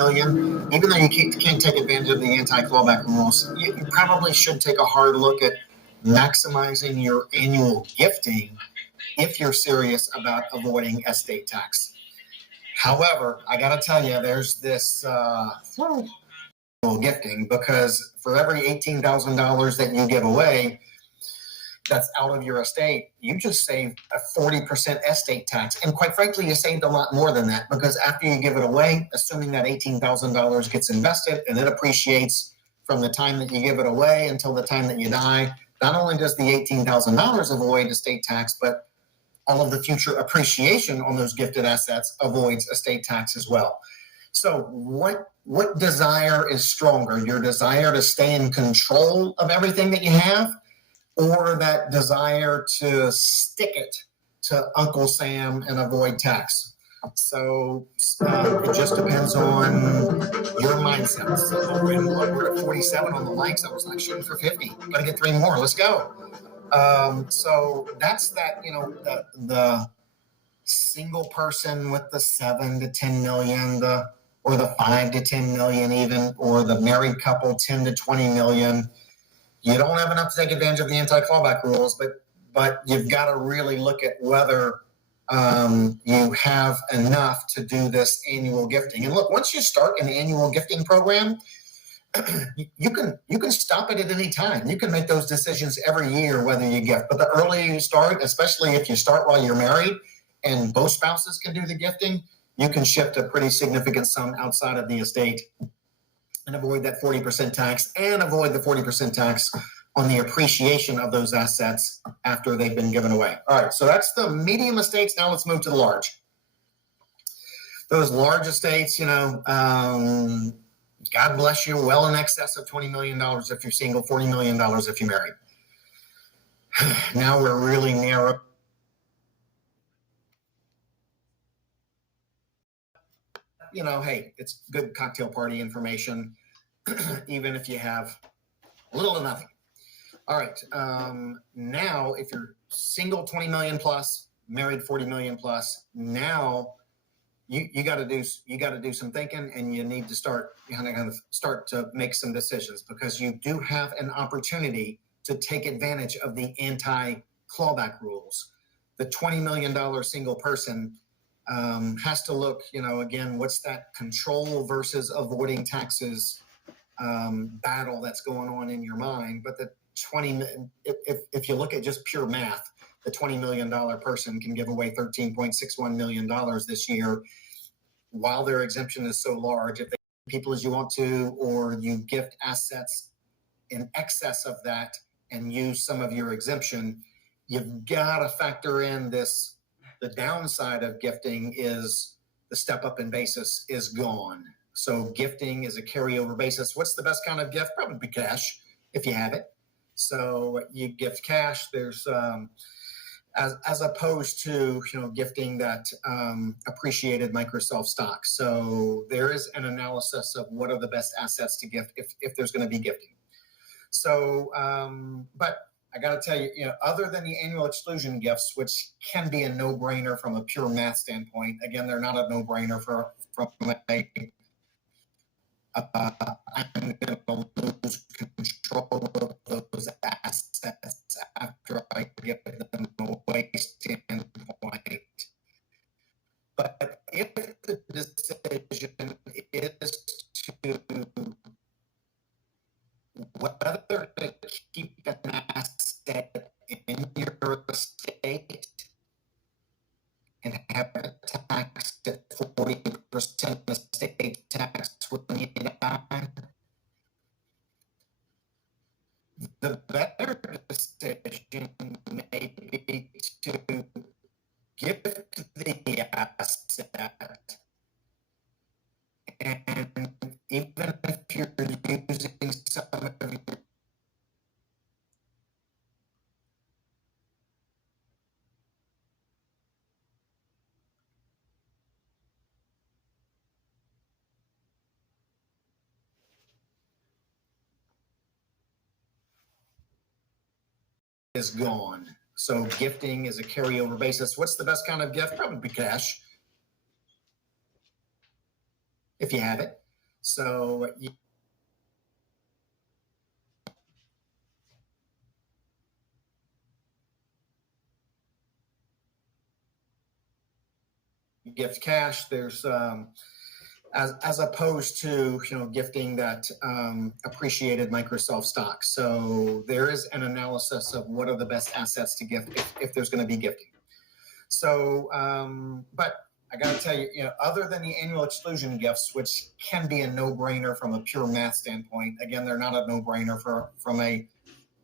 million, even though you can't take advantage of the anti-clawback rules, you probably should take a hard look at maximizing your annual gifting if you're serious about avoiding estate tax. However, I got to tell you, there's this gifting, because for every $18,000 that you give away that's out of your estate, you just saved a 40% estate tax. And quite frankly, you saved a lot more than that, because after you give it away, assuming that $18,000 gets invested and it appreciates from the time that you give it away until the time that you die, not only does the $18,000 avoid estate tax, but all of the future appreciation on those gifted assets avoids estate tax as well. So what desire is stronger? Your desire to stay in control of everything that you have, or that desire to stick it to Uncle Sam and avoid tax? So it just depends on your mindset. So when we're at 47 on the likes, I was like shooting for 50. Gotta get 3 more. Let's go. So that's that, the single person with the 7 to 10 million, or the 5 to 10 million even, or the married couple 10 to 20 million. You don't have enough to take advantage of the anti-clawback rules, but you've got to really look at whether you have enough to do this annual gifting. And look, once you start an annual gifting program, you can stop it at any time. You can make those decisions every year whether you gift. But the earlier you start, especially if you start while you're married and both spouses can do the gifting, you can shift a pretty significant sum outside of the estate and avoid that 40% tax, and avoid the 40% tax on the appreciation of those assets after they've been given away. All right, so that's the medium estates. Now let's move to the large. Those large estates, God bless you, well in excess of $20 million if you're single, $40 million if you're married. Now we're really narrow. Hey, it's good cocktail party information, even if you have little to nothing. All right. Now, if you're single, 20 million plus, married, 40 million plus, now you got to do some thinking, and you need to start to make some decisions, because you do have an opportunity to take advantage of the anti-clawback rules. The $20 million single person has to look, again, what's that control versus avoiding taxes battle that's going on in your mind. But if you look at just pure math, the $20 million person can give away $13.61 million this year, while their exemption is so large. If they people as you want to, or you gift assets in excess of that and use some of your exemption, you've got to factor in this. The downside of gifting is the step up in basis is gone. So gifting is a carryover basis. What's the best kind of gift? Probably cash, if you have it. So you gift cash. There's as opposed to gifting that appreciated Microsoft stock. So there is an analysis of what are the best assets to gift if there's going to be gifting. So, but I got to tell you, other than the annual exclusion gifts, which can be a no-brainer from a pure math standpoint, again, they're not a no-brainer from I'm going to lose control of those assets after I give them away standpoint. But if the decision is to whether to keep an asset in your estate and have it taxed at 40% estate tax when you die, the better decision may be to gift the asset. And even if you're using some of your is gone. So gifting is a carryover basis. What's the best kind of gift? Probably cash, if you have it. So you gift cash. There's as opposed to gifting that appreciated Microsoft stock. So there is an analysis of what are the best assets to gift if there's going to be gifting. So, but I got to tell you, other than the annual exclusion gifts, which can be a no-brainer from a pure math standpoint, again, they're not a no-brainer from a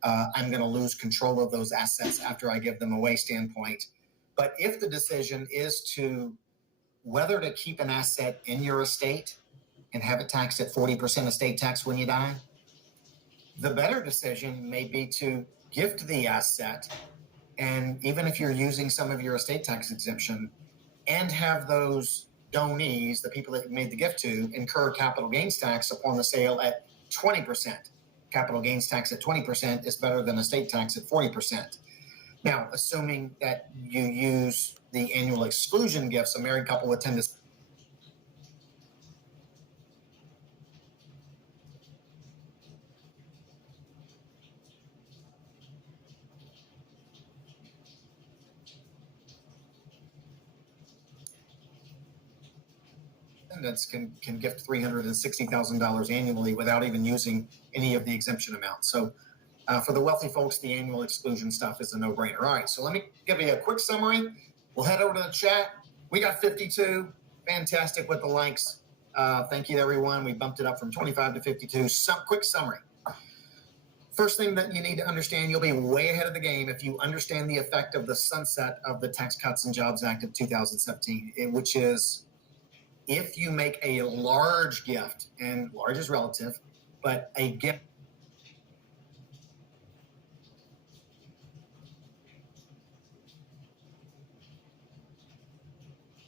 I'm going to lose control of those assets after I give them away standpoint. But if the decision is to whether to keep an asset in your estate and have it taxed at 40% estate tax when you die, the better decision may be to gift the asset. And even if you're using some of your estate tax exemption, and have those donees, the people that you made the gift to, incur capital gains tax upon the sale at 20%. Capital gains tax at 20% is better than estate tax at 40%. Now, assuming that you use the annual exclusion gifts, a married couple with 10 descendants can gift $360,000 annually without even using any of the exemption amounts. So for the wealthy folks, the annual exclusion stuff is a no-brainer. All right, so let me give you a quick summary. We'll head over to the chat. We got 52. Fantastic with the likes. Thank you, everyone. We bumped it up from 25 to 52. Quick summary. First thing that you need to understand, you'll be way ahead of the game if you understand the effect of the sunset of the Tax Cuts and Jobs Act of 2017, which is if you make a large gift, and large is relative, but a gift.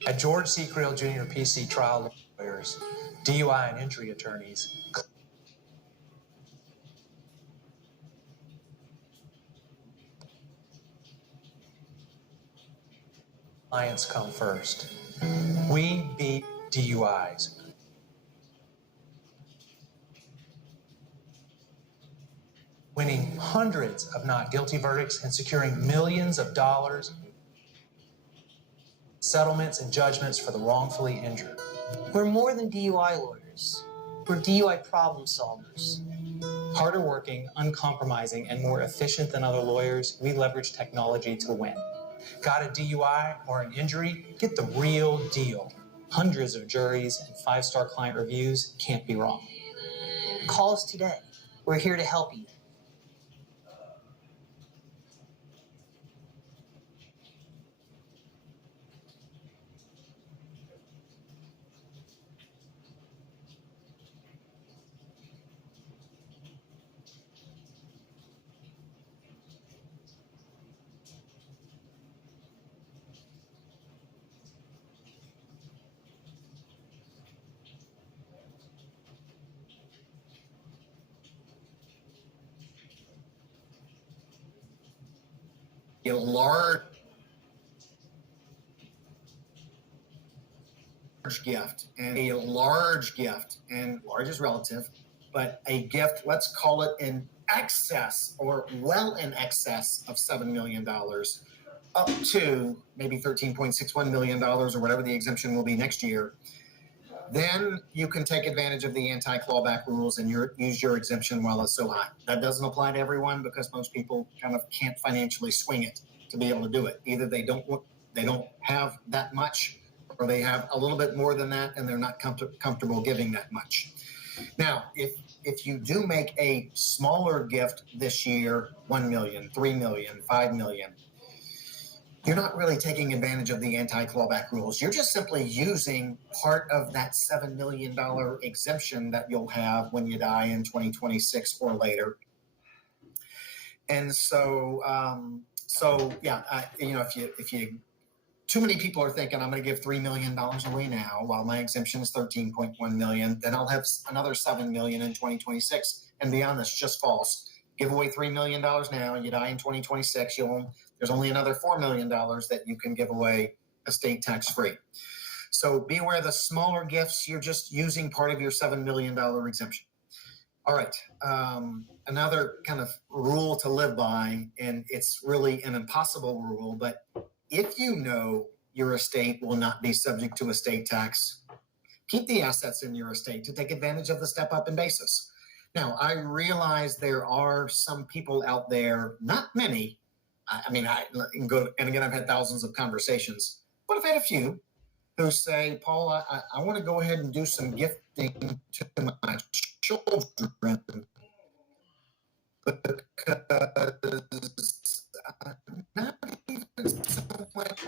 At George C. Creel Jr. PC trial lawyers, DUI and injury attorneys, clients come first. We beat DUIs. Winning hundreds of not guilty verdicts and securing millions of dollars settlements and judgments for the wrongfully injured. We're more than DUI lawyers. We're DUI problem solvers. Harder working, uncompromising, and more efficient than other lawyers, we leverage technology to win. Got a DUI or an injury? Get the real deal. Hundreds of juries and 5-star client reviews can't be wrong. Call us today. We're here to help you. A large gift, and a large gift, and large is relative, but a gift, let's call it in excess or well in excess of $7 million, up to maybe $13.61 million or whatever the exemption will be next year, then you can take advantage of the anti-clawback rules and use your exemption while it's so high. That doesn't apply to everyone because most people kind of can't financially swing it to be able to do it. Either they don't have that much, or they have a little bit more than that and they're not comfortable giving that much. Now, if you do make a smaller gift this year, 1 million, 3 million, 5 million, you're not really taking advantage of the anti-clawback rules. You're just simply using part of that $7 million exemption that you'll have when you die in 2026 or later. And so, if you too many people are thinking I'm going to give $3 million away now while my exemption is 13.1 million, then I'll have another 7 million in 2026 and beyond. That's just false. Give away $3 million now, you die in 2026, there's only another $4 million that you can give away estate tax free. So be aware the smaller gifts, you're just using part of your $7 million exemption. All right. Another kind of rule to live by, and it's really an impossible rule, but if you know your estate will not be subject to estate tax, keep the assets in your estate to take advantage of the step up in basis. Now, I realize there are some people out there, not many. I mean, I can go, and again, I've had thousands of conversations, but I've had a few who say, Paul, I want to go ahead and do some gifting to my children because I'm not even so much